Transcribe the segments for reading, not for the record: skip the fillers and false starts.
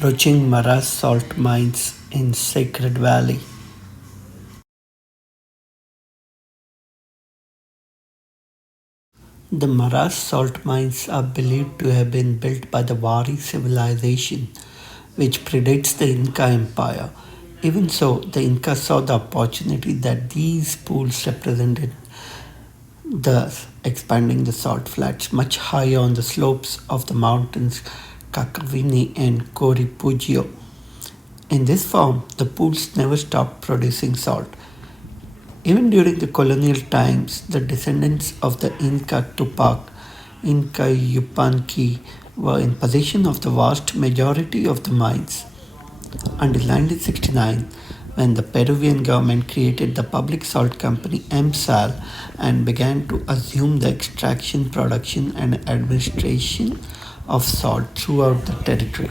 approaching Mara's salt mines in Sacred Valley. The Mara's salt mines are believed to have been built by the Wari civilization, which predates the Inca Empire. Even so, the Incas saw the opportunity that these pools represented, thus expanding the salt flats much higher on the slopes of the mountains Kakavini and Coripugio. In this form, the pools never stopped producing salt. Even during the colonial times, the descendants of the Inca Tupac, Inca Yupanqui, were in possession of the vast majority of the mines. Until 1969, when the Peruvian government created the public salt company MSAL and began to assume the extraction, production, and administration of salt throughout the territory.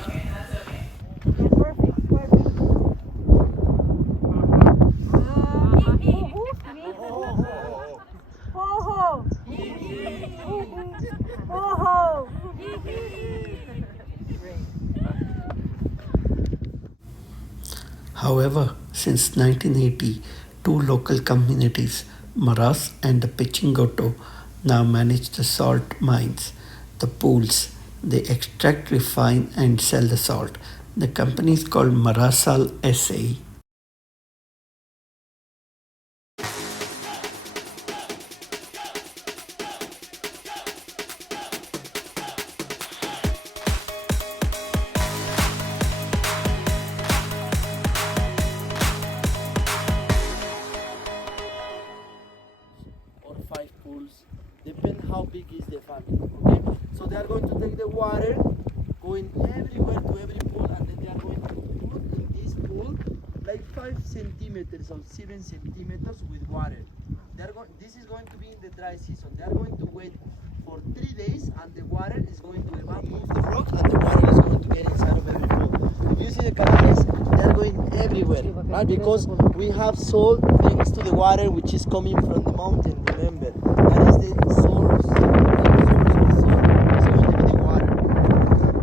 However, since 1980, two local communities, Maras and the Pichingoto, now manage the salt mines, the pools. They extract, refine, and sell the salt. The company is called Marasal SA. Or 5 pools, depend how big is the family. Okay, so they are going to take the water, going everywhere to every pool, and then they are going to put in this pool like 5 centimeters or 7 centimeters with water. This is going to be in the dry season. They are going to wait for 3 days, and the water is going to move the rock, and the water is going to get inside of every pool. If you see the caraves, they are going everywhere, right? Because we have salt thanks to the water which is coming from the mountain. Remember, that is the source. The source of salt is going to be the water.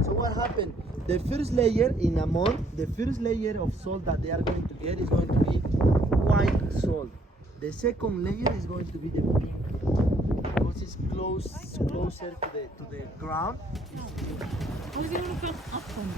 So what happened? The first layer in a month, the first layer of salt that they are going to get is going to be white salt. The second layer is going to be the pink one, because it's closer to the ground. Hoe zien we het afstand?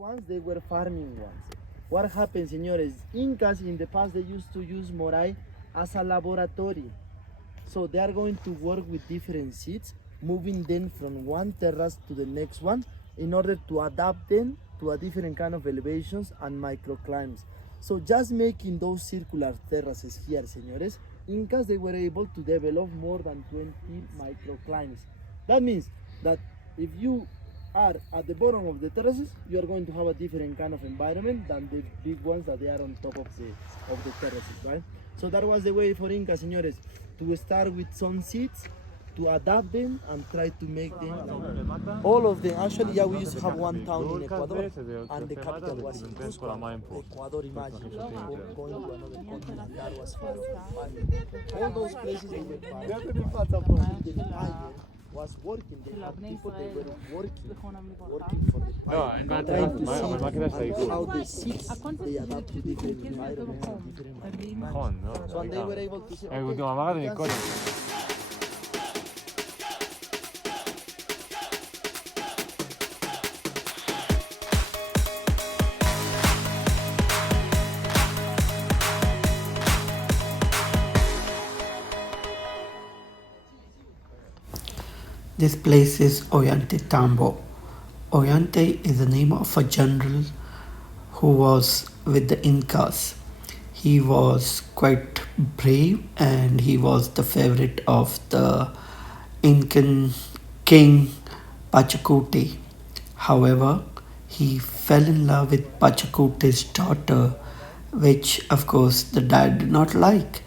Once they were farming ones. What happened, señores? Incas in the past, they used to use Moray as a laboratory. So they are going to work with different seeds, moving them from one terrace to the next one in order to adapt them to a different kind of elevations and microclimates. So just making those circular terraces here, señores, Incas, they were able to develop more than 20 microclimates. That means that if you are at the bottom of the terraces, you are going to have a different kind of environment than the big ones that they are on top of the terraces, right? So that was the way for Inca, señores, to start with some seeds, to adapt them and try to make them. All of them, actually, yeah, we used to have one town in Ecuador, and the capital was in Cusco. Ecuador, imagine, going to another continent, that was fun. All those places they were fun. Was working, they had people, they were working for the pilot, trying to see how the seeds they adapt to different environments and different environments. So they were able to say, okay, This place is Ollantaytambo, Ollantay is the name of a general who was with the Incas. He was quite brave and he was the favorite of the Incan king Pachacute. However, he fell in love with Pachacute's daughter, which of course the dad did not like,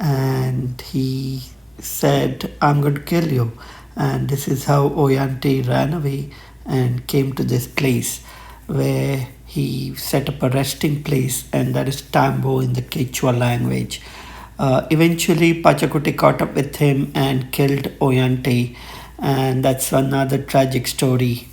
and he said, I'm going to kill you. And this is how Oyante ran away and came to this place where he set up a resting place, and that is Tambo in the Quechua language. Eventually, Pachacute caught up with him and killed Oyante, and that's another tragic story.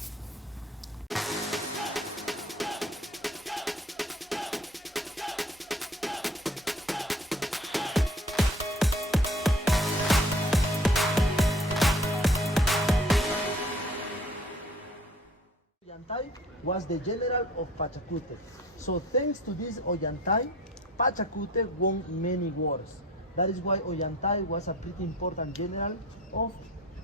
Ollantay was the general of Pachacute. So thanks to this Ollantay, Pachacute won many wars. That is why Ollantay was a pretty important general of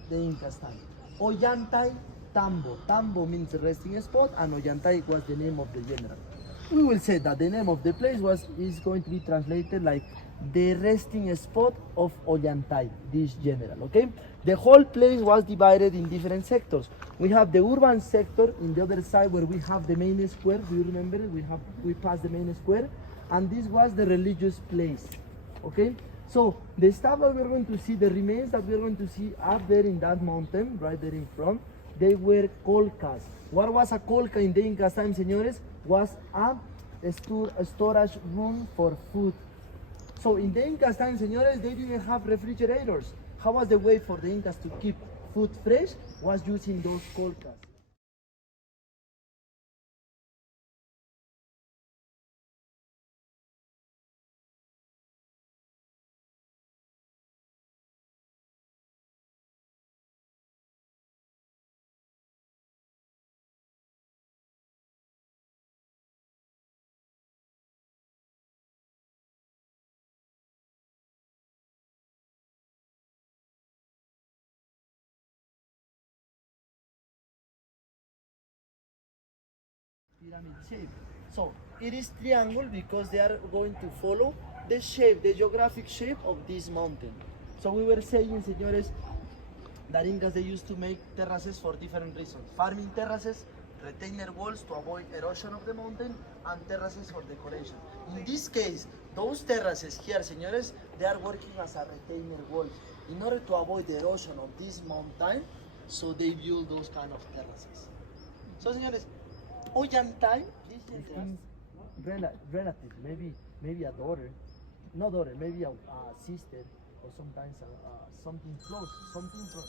the Incas time. Ollantay Tambo. Tambo means resting spot, and Ollantay was the name of the general. We will say that the name of the place is going to be translated like the resting spot of Ollantay, this general, okay? The whole place was divided in different sectors. We have the urban sector in the other side where we have the main square. Do you remember? We passed the main square, and this was the religious place, okay? So the stuff that we're going to see, the remains that we're going to see up there in that mountain, right there in front, they were colcas. What was a colca in the Incas time, señores? Was a storage room for food. So in the Incas time, señores, they didn't have refrigerators. How was the way for the Incas to keep food fresh? Was using those colcas. Pyramid shape. So it is triangle because they are going to follow the shape, the geographic shape of this mountain. So we were saying, señores, that Incas they used to make terraces for different reasons. Farming terraces, retainer walls to avoid erosion of the mountain, and terraces for decoration. In this case, those terraces here, señores, they are working as a retainer walls in order to avoid the erosion of this mountain. So they build those kind of terraces. So, señores, Ollantay, this is relative, maybe a daughter, not daughter, maybe a sister, or sometimes something close,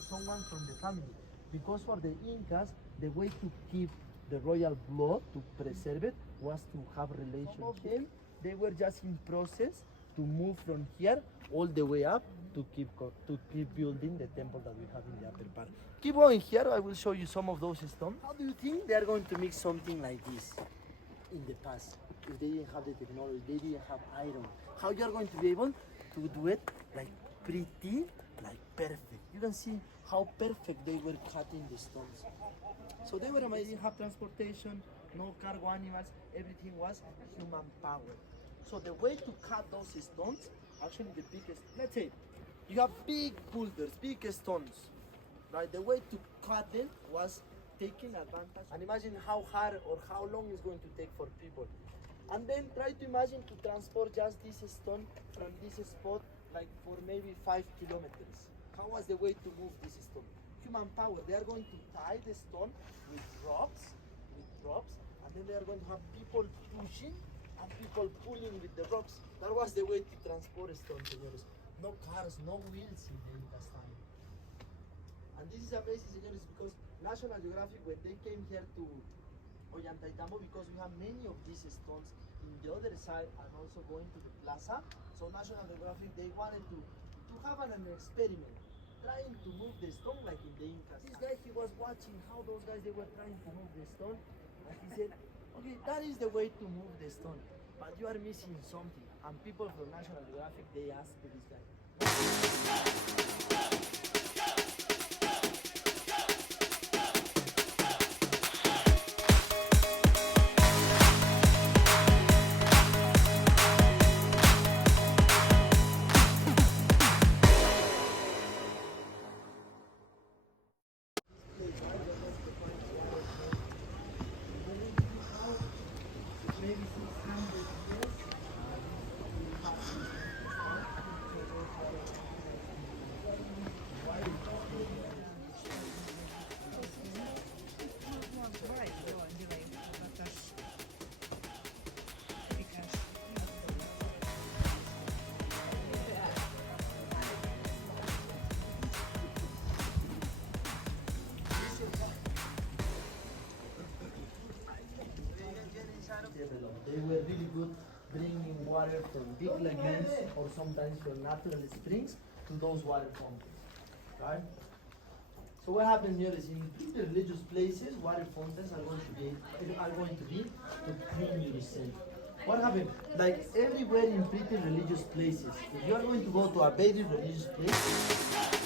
someone from the family. Because for the Incas, the way to keep the royal blood, to preserve it, was to have relations. Some of them, they were just in process to move from here all the way up to keep building the temple that we have in the upper part. Keep going here, I will show you some of those stones. How do you think they are going to make something like this in the past? If they didn't have the technology, they didn't have iron. How you are going to be able to do it like pretty, like perfect. You can see how perfect they were cutting the stones. So they were amazing, have transportation, no cargo animals, everything was human power. So the way to cut those stones, actually the biggest, let's say, you have big boulders, big stones, right? The way to cut them was taking advantage. And imagine how hard or how long it's going to take for people. And then try to imagine to transport just this stone from this spot, like for maybe 5 kilometers. How was the way to move this stone? Human power. They are going to tie the stone with ropes, and then they are going to have people pushing and people pulling with the ropes. That was the way to transport stone, señores. No cars, no wheels in the Incas time. And this is amazing, señores, because National Geographic, when they came here to Ollantaytambo, because we have many of these stones in the other side and also going to the plaza, so National Geographic, they wanted to have an experiment, trying to move the stone like in the Incas. This guy, he was watching how those guys, they were trying to move the stone, and he said, okay, that is the way to move the stone, but you are missing something. And people from National Geographic, they asked to this guy, developed. They were really good bringing water from big lagoons or sometimes from natural springs to those water fountains, right? So what happens here is in pretty religious places, water fountains are going to be to clean yourself. What happened? Like everywhere in pretty religious places, if you are going to go to a very religious place,